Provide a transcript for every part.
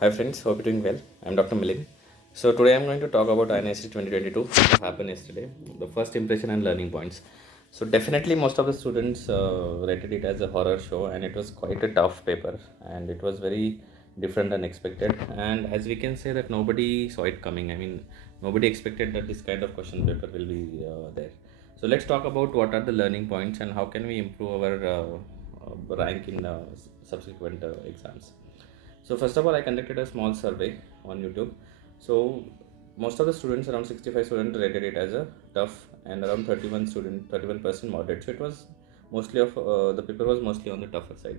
Hi friends, hope you're doing well. I'm Dr. Milind. So today I'm going to talk about INICET 2022, what happened yesterday, the first impression and learning points. So definitely most of the students rated it as a horror show, and it was quite a tough paper, and it was very different and unexpected. And as we can say that nobody saw it coming. I mean, nobody expected that this kind of question paper will be there. So let's talk about what are the learning points and how can we improve our rank in subsequent exams. So first of all, I conducted a small survey on YouTube. So most of the students, around 65 students, rated it as a tough, and around 31% moderate. So it was mostly of the paper was mostly on the tougher side.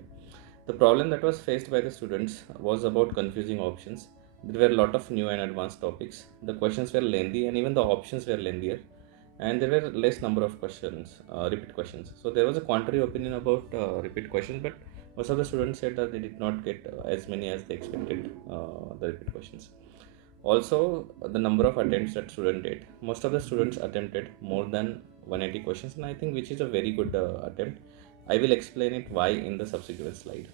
The problem that was faced by the students was about confusing options. There were a lot of new and advanced topics. The questions were lengthy, and even the options were lengthier, and there were less number of questions, repeat questions. So there was a contrary opinion about repeat questions, but most of the students said that they did not get as many as they expected the repeat questions. Also, the number of attempts that student did. Most of the students attempted more than 180 questions, and I think which is a very good attempt. I will explain it why in the subsequent slide.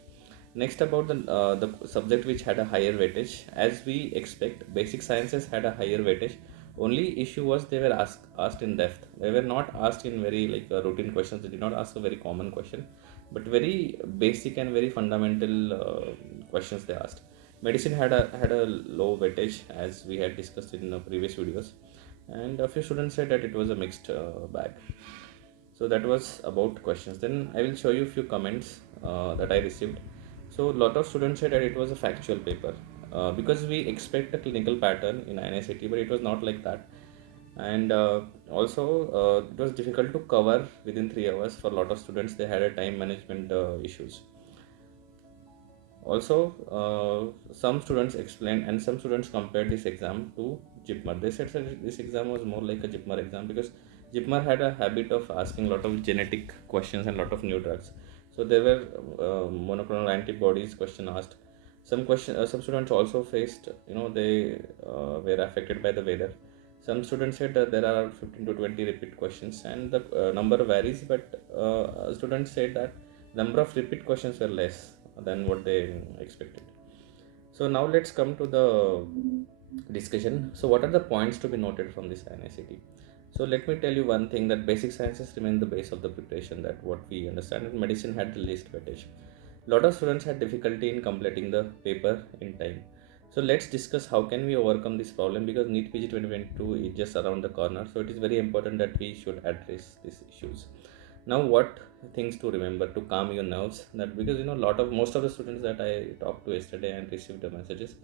Next, about the subject which had a higher weightage, as we expect, basic sciences had a higher weightage. Only issue was they were asked in depth. They were not asked in very like routine questions. They did not ask a very common question, but very basic and very fundamental questions they asked. Medicine had a low weightage, as we had discussed in the previous videos, and a few students said that it was a mixed bag. So that was about questions. Then I will show you a few comments that I received. So a lot of students said that it was a factual paper, because we expect a clinical pattern in INICET, but it was not like that. And also it was difficult to cover within 3 hours for a lot of students. They had a time management issues. Also, some students explained and some students compared this exam to JIPMER. They said that this exam was more like a JIPMER exam because JIPMER had a habit of asking a lot of genetic questions and a lot of new drugs. So there were monoclonal antibodies question asked. Some students also faced, they were affected by the weather. Some students said that there are 15 to 20 repeat questions, and the number varies, but students said that number of repeat questions were less than what they expected. So now let's come to the discussion. So what are the points to be noted from this INICET? So let me tell you one thing, that basic sciences remain the base of the preparation, that what we understand, and medicine had the least weightage. A lot of students had difficulty in completing the paper in time. So let's discuss how can we overcome this problem, because NEET PG 2022 is just around the corner. So it is very important that we should address these issues. Now, what things to remember to calm your nerves? That because most of the students that I talked to yesterday and received the messages,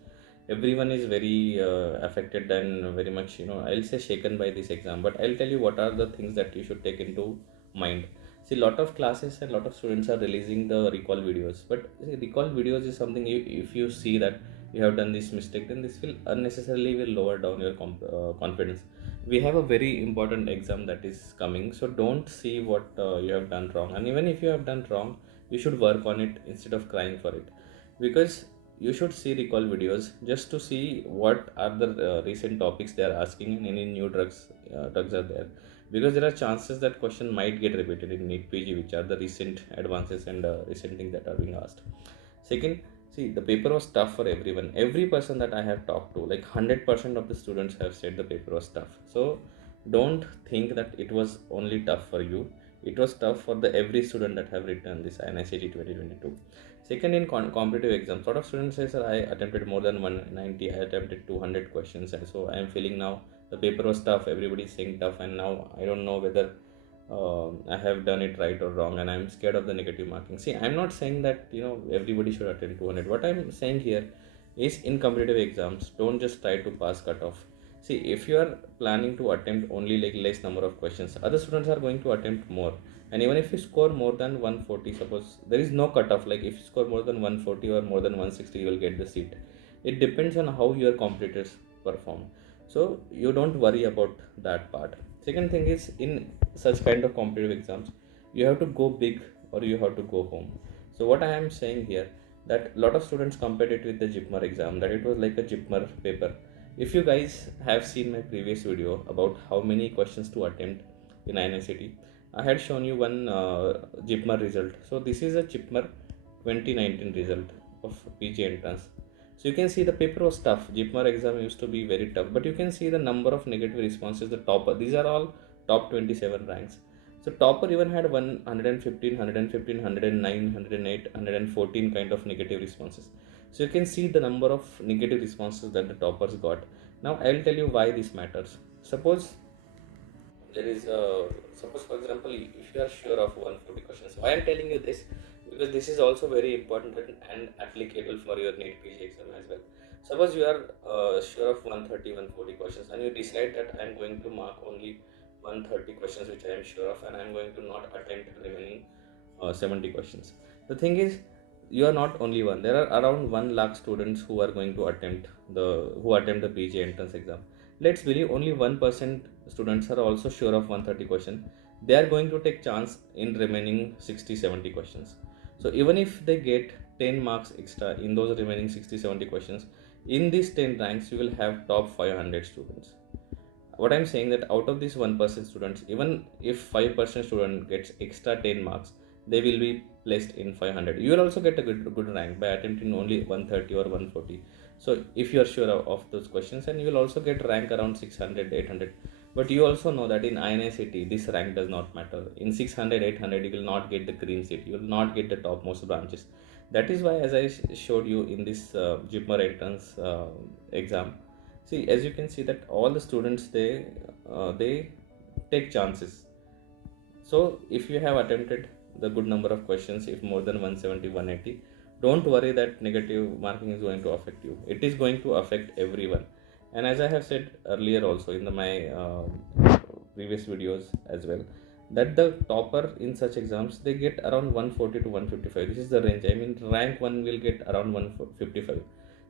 everyone is very affected and very much, I'll say shaken by this exam. But I'll tell you what are the things that you should take into mind. See, a lot of classes and a lot of students are releasing the recall videos, but see, recall videos is something if you see that you have done this mistake, then this will unnecessarily will lower down your confidence. We have a very important exam that is coming, so don't see what you have done wrong, and even if you have done wrong, you should work on it instead of crying for it, because you should see recall videos just to see what are the recent topics they are asking and any new drugs are there, because there are chances that question might get repeated in NEET PG, which are the recent advances and recent things that are being asked. Second, see, the paper was tough for everyone. Every person that I have talked to, like 100% of the students have said the paper was tough. So don't think that it was only tough for you. It was tough for the every student that have written this INICET 2022. Second, in competitive exams, lot of students say, sir, I attempted more than 190, I attempted 200 questions, and so I am feeling now the paper was tough. Everybody is saying tough, and now I don't know whether I have done it right or wrong, and I'm scared of the negative marking. See, I'm not saying that everybody should attend 200. What I'm saying here is, in competitive exams, don't just try to pass cutoff. See, if you are planning to attempt only like less number of questions, other students are going to attempt more. And even if you score more than 140, suppose there is no cutoff, like if you score more than 140 or more than 160, you will get the seat. It depends on how your competitors perform. So you don't worry about that part. Second thing is, in such kind of competitive exams, you have to go big or you have to go home. So what I am saying here, that a lot of students compared it with the JIPMER exam, that it was like a JIPMER paper. If you guys have seen my previous video about how many questions to attempt in INICET, I had shown you one JIPMER result. So this is a JIPMER 2019 result of PG entrance. So you can see the paper was tough. JIPMER exam used to be very tough, but you can see the number of negative responses. The topper, these are all top 27 ranks. So topper even had 115, 115, 109, 108, 114 kind of negative responses. So you can see the number of negative responses that the toppers got. Now I will tell you why this matters. There is a Suppose, for example, if you are sure of 140 questions, why I'm telling you this, because this is also very important and applicable for your NEET PG exam as well. Suppose you are sure of 130, 140 questions, and you decide that I'm going to mark only 130 questions which I am sure of, and I'm going to not attempt the remaining 70 questions. The thing is, you are not only one. There are around 1 lakh students who are going to attempt the PG entrance exam. Let's believe only 1% students are also sure of 130 questions. They are going to take chance in remaining 60 70 questions. So even if they get 10 marks extra in those remaining 60 70 questions, in these 10 ranks you will have top 500 students. What I'm saying, that out of these 1% students, even if 5% student gets extra 10 marks, they will be placed in 500. You will also get a good rank by attempting only 130 or 140. So if you are sure of those questions, and you will also get rank around 600 800. But you also know that in INICET this rank does not matter. In 600 800 you will not get the green seat, you will not get the topmost branches. That is why, as I showed you in this JIPMER entrance exam, see, as you can see that all the students, they take chances. So if you have attempted the good number of questions, if more than 170 180, don't worry that negative marking is going to affect you. It is going to affect everyone. And as I have said earlier also in my previous videos as well, that the topper in such exams, they get around 140 to 155. This is the range. I mean, rank 1 will get around 155.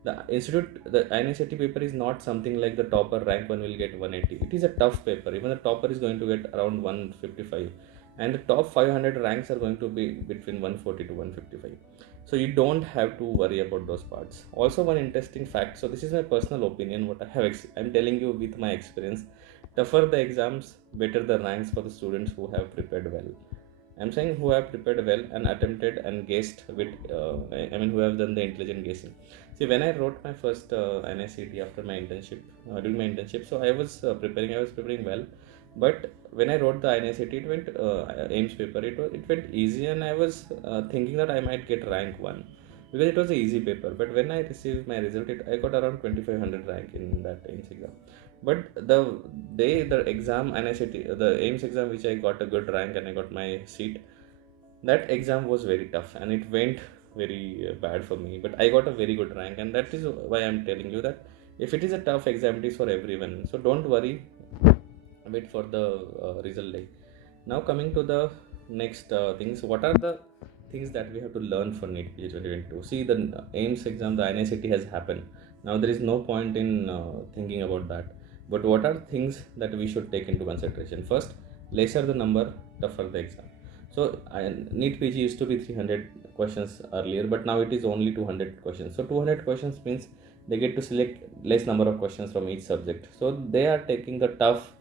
The INICET paper is not something like the topper rank 1 will get 180. It is a tough paper. Even the topper is going to get around 155, and the top 500 ranks are going to be between 140 to 155. So you don't have to worry about those parts. Also, one interesting fact, so this is my personal opinion, what I'm telling you with my experience. Tougher the exams, better the ranks for the students who have prepared well. I'm saying who have prepared well and attempted and guessed with, who have done the intelligent guessing. See, when I wrote my first NICT after my internship, during my internship, so I was preparing well. But when I wrote the NICT, it went, AIMS paper, it went easy, and I was thinking that I might get rank 1 because it was an easy paper. But when I received my result, I got around 2500 rank in that AIMS exam. But the exam, the AIMS exam, which I got a good rank and I got my seat, that exam was very tough and it went very bad for me. But I got a very good rank, and that is why I'm telling you that if it is a tough exam, it is for everyone. So don't worry, wait for the result day. Now coming to the next things, what are the things that we have to learn for NEET PG 2022? See, the AIMS exam, the INICT has happened. Now there is no point in thinking about that. But what are things that we should take into consideration? First, lesser the number, tougher the exam. So NEET PG used to be 300 questions earlier, but now it is only 200 questions. So 200 questions means they get to select less number of questions from each subject. So they are taking the tough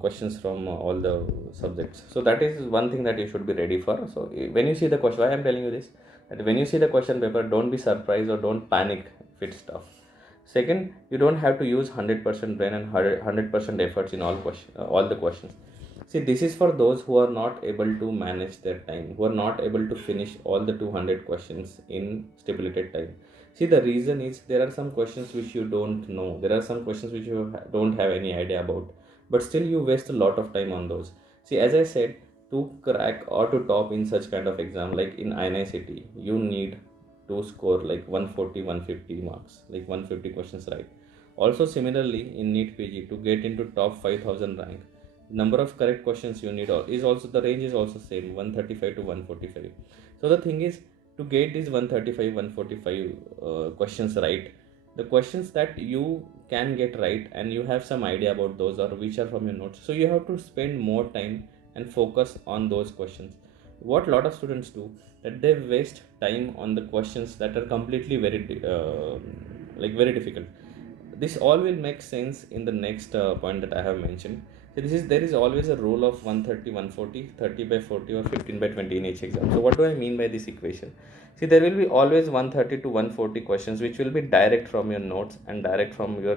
questions from all the subjects. So that is one thing that you should be ready for. So when you see the question, why I'm telling you this, that when you see the question paper, don't be surprised or don't panic if it's tough. Second, you don't have to use 100% brain and 100% efforts in all the questions. See, this is for those who are not able to manage their time, who are not able to finish all the 200 questions in stipulated time. See, the reason is there are some questions which you don't know. There are some questions which you don't have any idea about, but still you waste a lot of time on those. See, as I said, to crack or to top in such kind of exam, like in INICT, you need to score like 140 150 marks, like 150 questions right. Also similarly in NEET PG, to get into top 5000 rank, number of correct questions you need is also, the range is also same, 135 to 145. So the thing is, to get these 135 145 questions right, the questions that you can get right and you have some idea about those, or which are from your notes, so you have to spend more time and focus on those questions. What a lot of students do, that they waste time on the questions that are completely very difficult. This all will make sense in the next point that I have mentioned. So there is always a rule of 130, 140, 30 by 40 or 15 by 20 in each exam. So what do I mean by this equation? See, there will be always 130 to 140 questions which will be direct from your notes and direct from your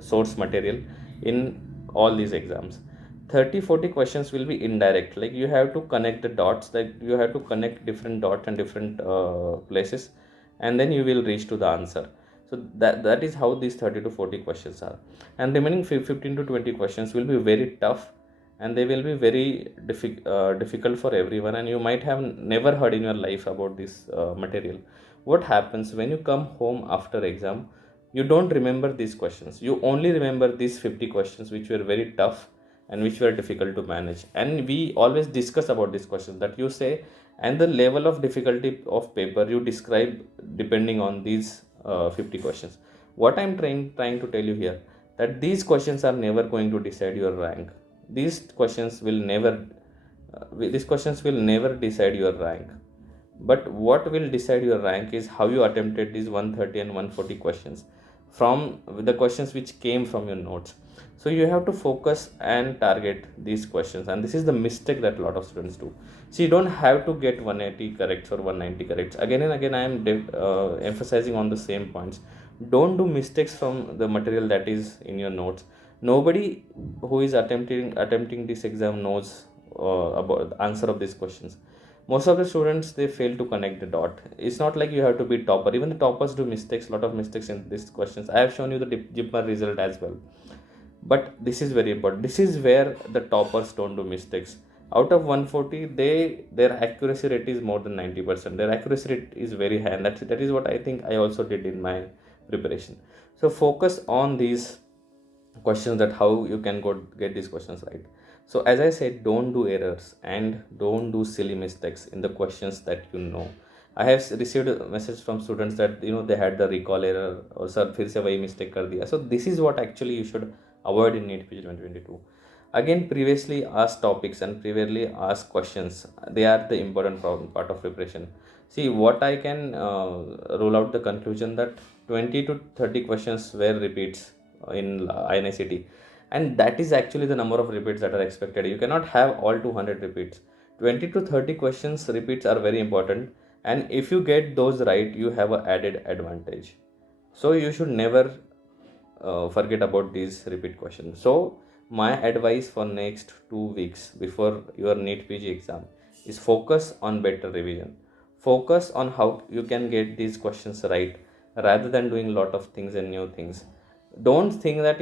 source material in all these exams. 30-40 questions will be indirect, like you have to connect the dots, like you have to connect different dots and different places, and then you will reach to the answer. So that is how these 30 to 40 questions are, and remaining 15 to 20 questions will be very tough, and they will be very difficult for everyone, and you might have never heard in your life about this material. What happens when you come home after exam? You don't remember these questions, you only remember these 50 questions which were very tough and which were difficult to manage. And we always discuss about these questions that you say, and the level of difficulty of paper you describe depending on these 50 questions. What I'm trying to tell you here, that these questions are never going to decide your rank. These questions will never decide your rank. But what will decide your rank is how you attempted these 130 and 140 questions from the questions which came from your notes. So you have to focus and target these questions, and this is the mistake that a lot of students do. So you don't have to get 180 corrects or 190 corrects. Again and again I am emphasizing on the same points. Don't do mistakes from the material that is in your notes. Nobody who is attempting this exam knows about the answer of these questions. Most of the students, they fail to connect the dot. It's not like you have to be topper. Even the toppers do mistakes, lot of mistakes in these questions. I have shown you the GIPMAR result as well. But this is very important. This is where the toppers don't do mistakes. Out of 140, their accuracy rate is more than 90%. Their accuracy rate is very high, and that is what I think I also did in my preparation. So focus on these questions, that how you can get these questions right. So as I said, don't do errors and don't do silly mistakes in the questions that you know. I have received a message from students that they had the recall error, or sir फिर से वही mistake कर दिया. So this is what actually you should avoid in NEET PG 2022. Again, previously asked topics and previously asked questions, they are the important part of preparation. See, what I can rule out the conclusion that 20 to 30 questions were repeats in INICET, and that is actually the number of repeats that are expected. You cannot have all 200 repeats. 20 to 30 questions repeats are very important, and if you get those right, you have an added advantage. So you should never forget about these repeat questions. So my advice for next 2 weeks before your NEET PG exam is focus on better revision. Focus on how you can get these questions right, rather than doing a lot of things and new things. Don't think that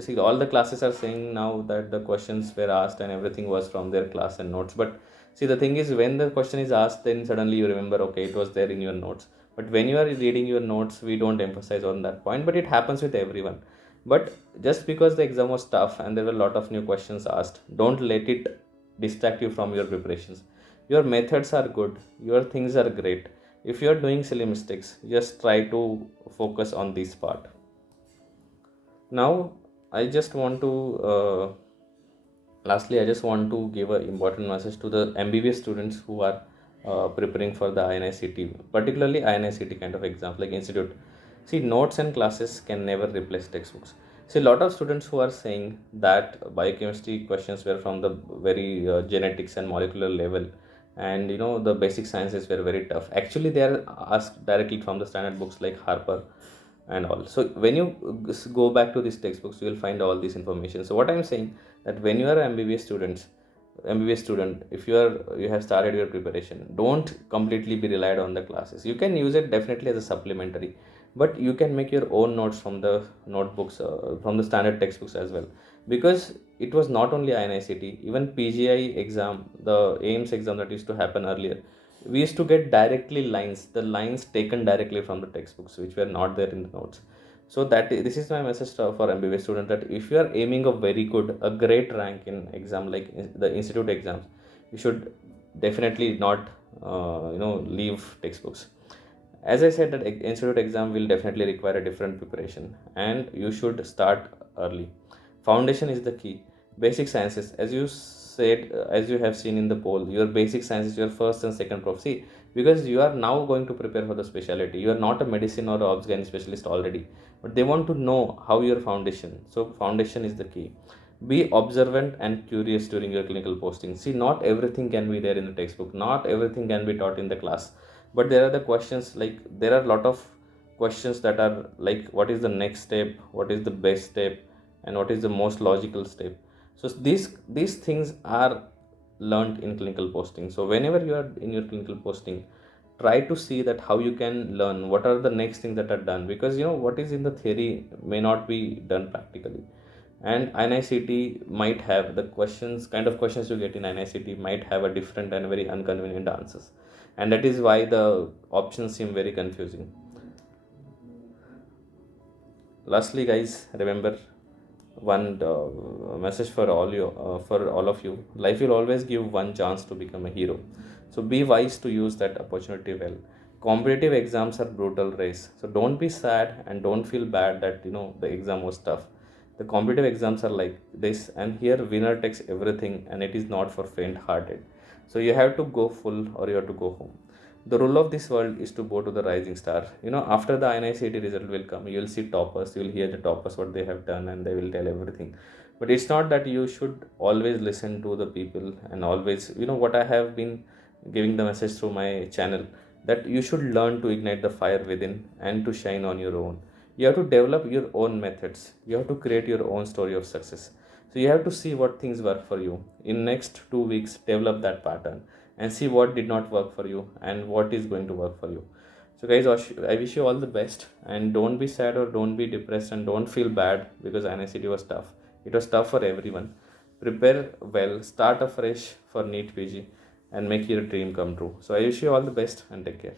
see, all the classes are saying now that the questions were asked and everything was from their class and notes. But see, the thing is, when the question is asked, then suddenly you remember, okay, it was there in your notes. But when you are reading your notes, we don't emphasize on that point, but it happens with everyone. But just because the exam was tough and there were a lot of new questions asked, don't let it distract you from your preparations. Your methods are good, your things are great. If you are doing silly mistakes, just try to focus on this part. Now I just want to lastly, I just want to give an important message to the MBBS students who are preparing for the INICET, particularly INICET kind of exams like institute. See, notes and classes can never replace textbooks. See, a lot of students who are saying that biochemistry questions were from the very genetics and molecular level, and the basic sciences were very tough. Actually, they are asked directly from the standard books like Harper and all. So when you go back to these textbooks, you will find all this information. So what I'm saying, that when you are MBBS student, if you have started your preparation, don't completely be relied on the classes. You can use it definitely as a supplementary, but you can make your own notes from the notebooks, from the standard textbooks as well. Because it was not only INICET, even PGI exam, the AIMS exam that used to happen earlier, we used to get the lines taken directly from the textbooks, which were not there in the notes. So this is my message for MBBS student, that if you are aiming a great rank in exam like the institute exams, you should definitely not leave textbooks. As I said, that institute exam will definitely require a different preparation, and you should start early. Foundation is the key. Basic sciences, as you said, as you have seen in the poll, your basic science is your first and second prof. See, because you are now going to prepare for the specialty, you are not a medicine or obs gynae specialist already, but they want to know how your foundation. So foundation is the key. Be observant and curious during your clinical posting. See, not everything can be there in the textbook, not everything can be taught in the class, but there are the questions, like there are a lot of questions that are like, what is the next step, what is the best step, and what is the most logical step. So these things are learned in clinical posting. So whenever you are in your clinical posting, try to see that how you can learn what are the next things that are done, because what is in the theory may not be done practically. And INICET might have the questions, kind of questions you get in INICET might have a different and very inconvenient answers, and that is why the options seem very confusing. Lastly, guys, remember one message for all of you: life will always give one chance to become a hero. So be wise to use that opportunity well. Competitive exams are brutal race, so don't be sad and don't feel bad that the exam was tough. The competitive exams are like this, and here winner takes everything, and it is not for faint hearted. So you have to go full or you have to go home. The rule of this world is to go to the rising star. After the INICET result will come, you'll see toppers, you'll hear the toppers what they have done, and they will tell everything. But it's not that you should always listen to the people, and always, what I have been giving the message through my channel, that you should learn to ignite the fire within and to shine on your own. You have to develop your own methods, you have to create your own story of success. So you have to see what things work for you. In next 2 weeks, develop that pattern and see what did not work for you and what is going to work for you. So guys, I wish you all the best, and don't be sad or don't be depressed and don't feel bad because INICET was tough. It was tough for everyone. Prepare well, start afresh for NEET PG, and make your dream come true. So I wish you all the best and take care.